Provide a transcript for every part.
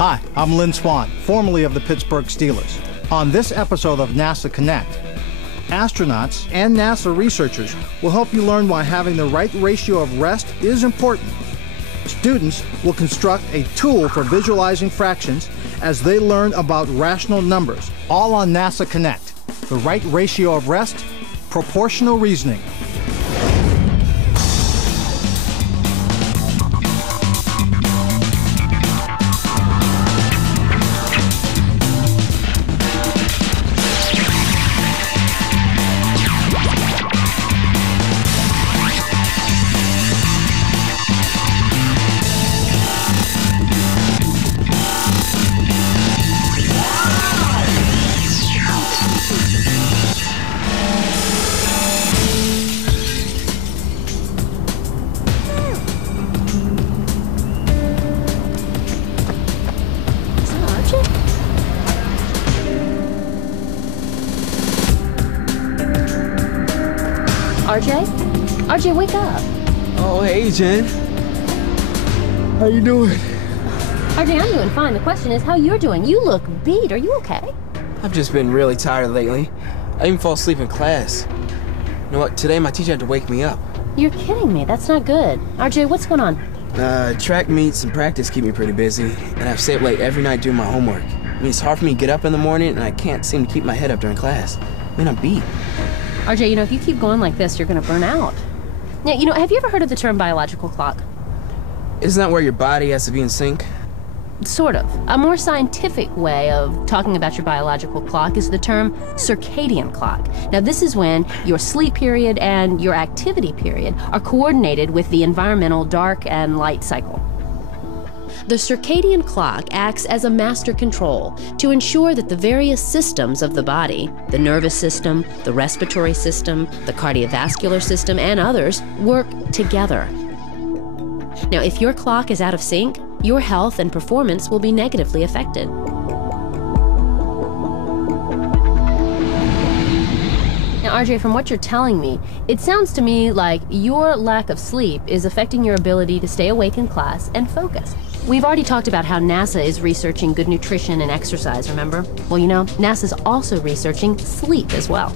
Hi, I'm Lynn Swann, formerly of the Pittsburgh Steelers. On this episode of NASA Connect, astronauts and NASA researchers will help you learn why having the right ratio of rest is important. Students will construct a tool for visualizing fractions as they learn about rational numbers, all on NASA Connect. The right ratio of rest, proportional reasoning. RJ, wake up. Oh, hey, Jen. How you doing? RJ, I'm doing fine. The question is how you're doing. You look beat. Are you okay? I've just been really tired lately. I even fall asleep in class. You know what? Today my teacher had to wake me up. You're kidding me. That's not good. RJ, what's going on? Track meets and practice keep me pretty busy, and I've stayed up late every night doing my homework. I mean, it's hard for me to get up in the morning, and I can't seem to keep my head up during class. I mean, I'm beat. RJ, you know, if you keep going like this, you're going to burn out. Now, you know, have you ever heard of the term biological clock? Isn't that where your body has to be in sync? Sort of. A more scientific way of talking about your biological clock is the term circadian clock. Now, this is when your sleep period and your activity period are coordinated with the environmental dark and light cycle. The circadian clock acts as a master control to ensure that the various systems of the body, the nervous system, the respiratory system, the cardiovascular system, and others, work together. Now, if your clock is out of sync, your health and performance will be negatively affected. Now, RJ, from what you're telling me, it sounds to me like your lack of sleep is affecting your ability to stay awake in class and focus. We've already talked about how NASA is researching good nutrition and exercise, remember? Well, you know, NASA's also researching sleep as well.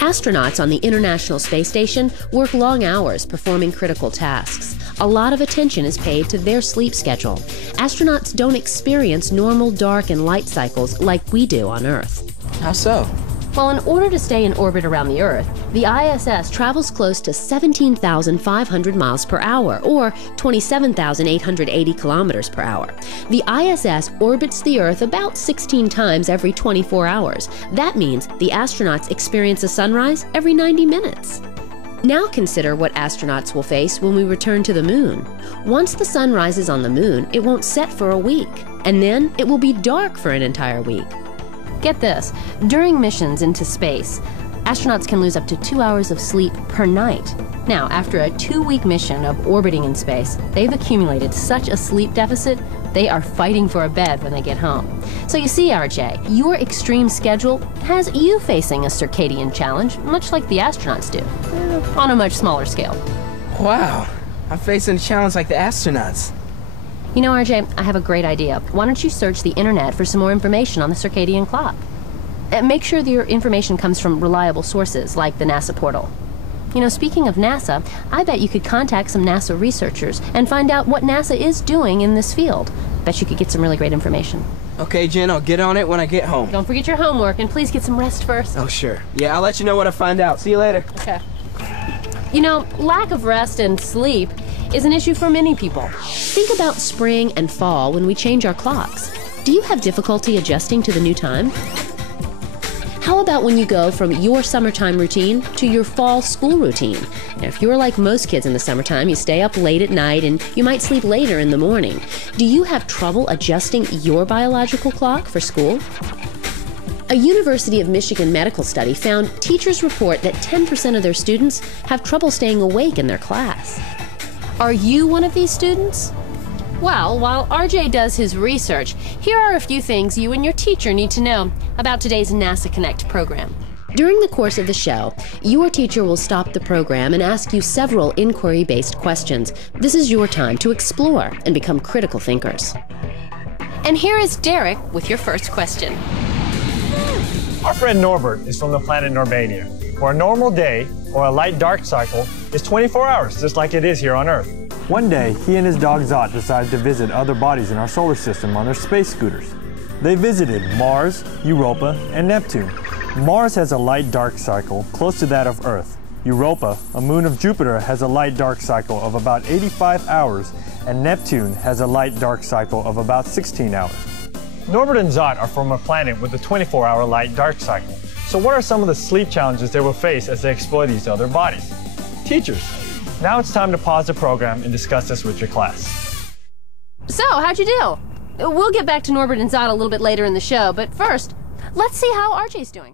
Astronauts on the International Space Station work long hours performing critical tasks. A lot of attention is paid to their sleep schedule. Astronauts don't experience normal dark and light cycles like we do on Earth. How so? Well, in order to stay in orbit around the Earth, the ISS travels close to 17,500 miles per hour, or 27,880 kilometers per hour. The ISS orbits the Earth about 16 times every 24 hours. That means the astronauts experience a sunrise every 90 minutes. Now consider what astronauts will face when we return to the moon. Once the sun rises on the moon, it won't set for a week, and then it will be dark for an entire week. Get this, during missions into space, astronauts can lose up to 2 hours of sleep per night. Now, after a 2-week mission of orbiting in space, they've accumulated such a sleep deficit, they are fighting for a bed when they get home. So you see, RJ, your extreme schedule has you facing a circadian challenge, much like the astronauts do, on a much smaller scale. Wow, I'm facing a challenge like the astronauts. You know, RJ, I have a great idea. Why don't you search the internet for some more information on the circadian clock? And make sure that your information comes from reliable sources like the NASA portal. You know, speaking of NASA, I bet you could contact some NASA researchers and find out what NASA is doing in this field. Bet you could get some really great information. Okay, Jen, I'll get on it when I get home. Don't forget your homework, and please get some rest first. Oh, sure. Yeah, I'll let you know what I find out. See you later. Okay. You know, lack of rest and sleep is an issue for many people. Think about spring and fall when we change our clocks. Do you have difficulty adjusting to the new time? How about when you go from your summertime routine to your fall school routine? Now, if you're like most kids in the summertime, you stay up late at night and you might sleep later in the morning. Do you have trouble adjusting your biological clock for school? A University of Michigan medical study found teachers report that 10% of their students have trouble staying awake in their class. Are you one of these students? Well, while RJ does his research, here are a few things you and your teacher need to know about today's NASA Connect program. During the course of the show, your teacher will stop the program and ask you several inquiry-based questions. This is your time to explore and become critical thinkers. And here is Derek with your first question. Our friend Norbert is from the planet Norbania, where a normal day, or a light-dark cycle, is 24 hours, just like it is here on Earth. One day, he and his dog Zot decided to visit other bodies in our solar system on their space scooters. They visited Mars, Europa, and Neptune. Mars has a light-dark cycle close to that of Earth. Europa, a moon of Jupiter, has a light-dark cycle of about 85 hours, and Neptune has a light-dark cycle of about 16 hours. Norbert and Zot are from a planet with a 24-hour light-dark cycle. So what are some of the sleep challenges they will face as they explore these other bodies? Teachers, now it's time to pause the program and discuss this with your class. So, how'd you do? We'll get back to Norbert and Zot a little bit later in the show, but first, let's see how RJ's doing.